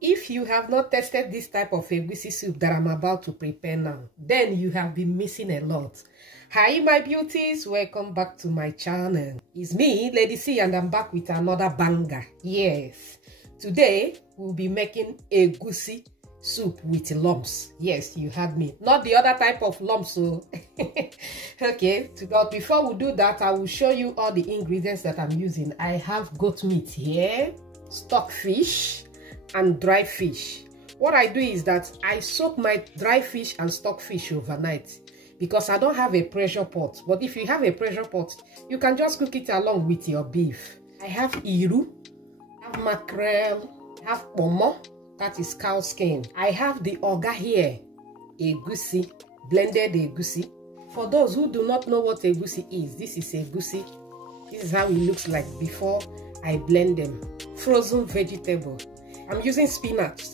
If you have not tested this type of Egwusi soup that I'm about to prepare now, then you have been missing a lot. Hi my beauties, welcome back to my channel. It's me, Lady C, and I'm back with another banger. Yes, today we'll be making Egwusi soup with lumps. Yes, you heard me. Not the other type of lumps, so okay, but before we do that, I will show you all the ingredients that I'm using. I have goat meat here, stock fish, and dry fish. What I do is that I soak my dry fish and stock fish overnight because I don't have a pressure pot. But if you have a pressure pot, you can just cook it along with your beef. I have iru, I have mackerel, I have pomo, that is cow skin. I have the oga here, Egwusi, blended Egwusi. For those who do not know what Egwusi is, this is Egwusi. This is how it looks like before I blend them. Frozen vegetable. I'm using spinach.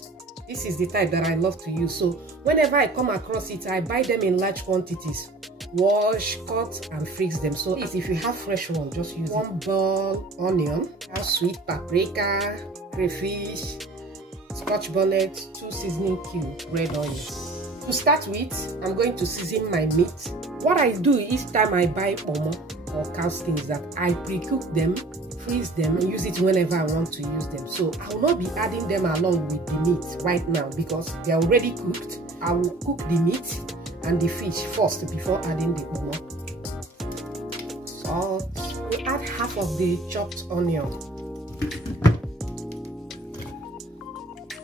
This is the type that I love to use. So whenever I come across it, I buy them in large quantities. Wash, cut, and freeze them. So if you have fresh one, just use one ball onion, sweet paprika, crayfish, scotch bonnet, 2 seasoning cubes, red oil. To start with, I'm going to season my meat. What I do each time I buy pomo or cow skins, that I pre-cook them, freeze them, and use it whenever I want to use them. So I will not be adding them along with the meat right now because they are already cooked. I will cook the meat and the fish first before adding the pomo. Salt. We add half of the chopped onion.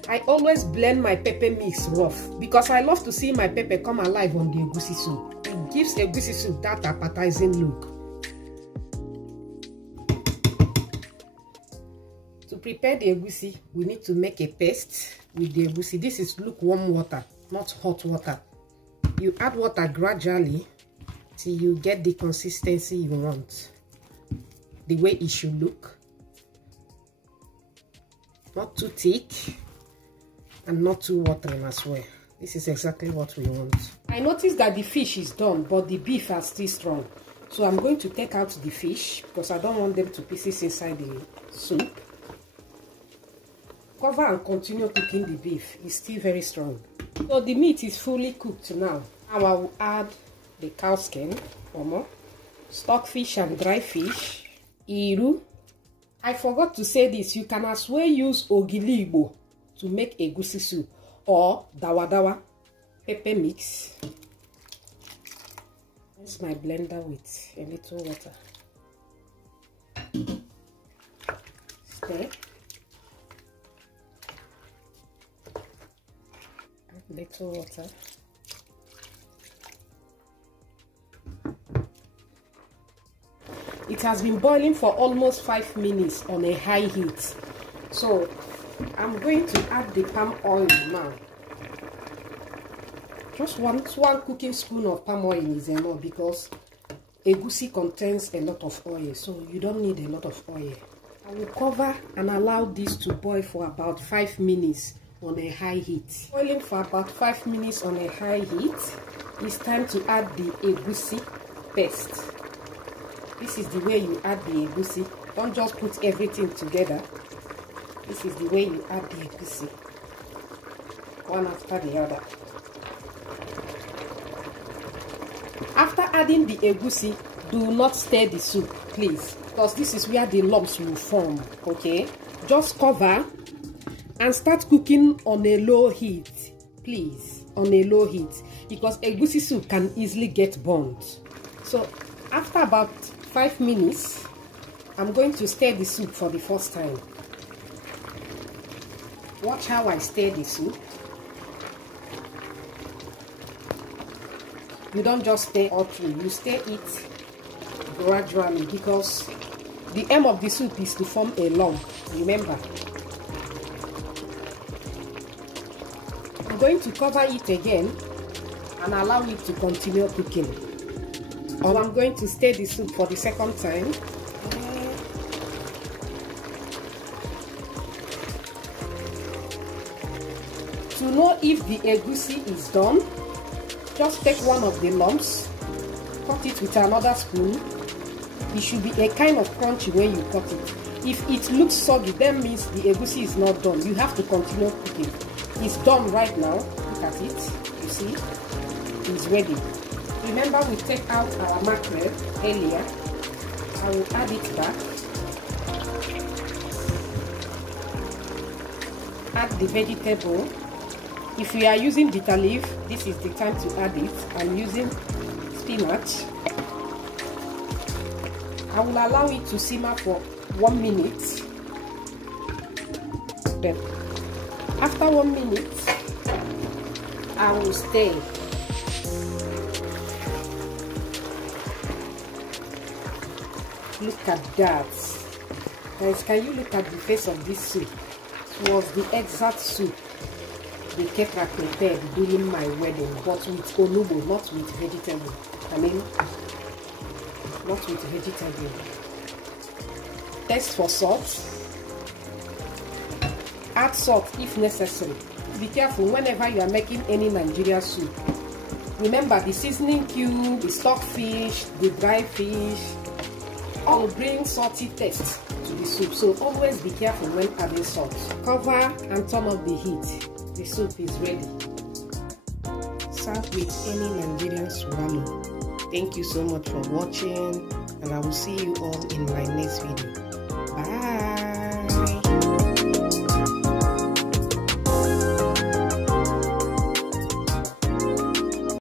I always blend my pepper mix rough because I love to see my pepper come alive on the Egwusi soup. It gives Egwusi soup that appetizing look. To prepare the Egwusi, we need to make a paste with the Egwusi. This is lukewarm water, not hot water. You add water gradually till you get the consistency you want, the way it should look. Not too thick and not too watering as well. This is exactly what we want. I noticed that the fish is done, but the beef are still strong. So I'm going to take out the fish because I don't want them to pieces inside the soup. Cover and continue cooking the beef. It's still very strong. So the meat is fully cooked now. Now I will add the cow skin, pomo, stock fish and dry fish, iru. I forgot to say this. You can as well use ogilibo to make Egwusi soup or dawa pepper mix. Use my blender with a little water. Stir. Little water. It has been boiling for almost 5 minutes on a high heat. So I'm going to add the palm oil now. Just one cooking spoon of palm oil is enough because Egwusi contains a lot of oil, so you don't need a lot of oil. I will cover and allow this to boil for about 5 minutes on a high heat. Boiling for about 5 minutes on a high heat, it's time to add the Egwusi paste. This is the way you add the Egwusi. Don't just put everything together. This is the way you add the Egwusi, one after the other. After adding the Egwusi, do not stir the soup, please, because this is where the lumps will form. Okay, just cover and start cooking on a low heat, please, on a low heat, because Egwusi soup can easily get burnt. So after about 5 minutes, I'm going to stir the soup for the first time. Watch how I stir the soup. You don't just stir all through, you stir it gradually because the aim of the soup is to form a lump, remember. I'm going to cover it again and allow it to continue cooking. Or I'm going to stir the soup for the second time. To know if the Egwusi is done, just take one of the lumps, cut it with another spoon. It should be a kind of crunchy when you cut it. If it looks soggy, that means the egusi is not done. You have to continue cooking. It's done right now. Look at it. You see? It's ready. Remember we take out our mackerel earlier. I will add it back. Add the vegetable. If you are using bitter leaf, this is the time to add it. I'm using spinach. I will allow it to simmer for 1 minute. Then after 1 minute, I will stir. Look at that. Guys, can you look at the face of this soup? It was the exact soup the caterer prepared during my wedding, but with onugbo, not with vegetable. I mean, not with vegetable. Taste for salt. Add salt if necessary. Be careful whenever you are making any Nigerian soup. Remember the seasoning cube, the stockfish, the dry fish, all bring salty taste to the soup. So always be careful when adding salt. Cover and turn off the heat. The soup is ready. Serve with any Nigerian swallow. Thank you so much for watching, and I will see you all in my next video.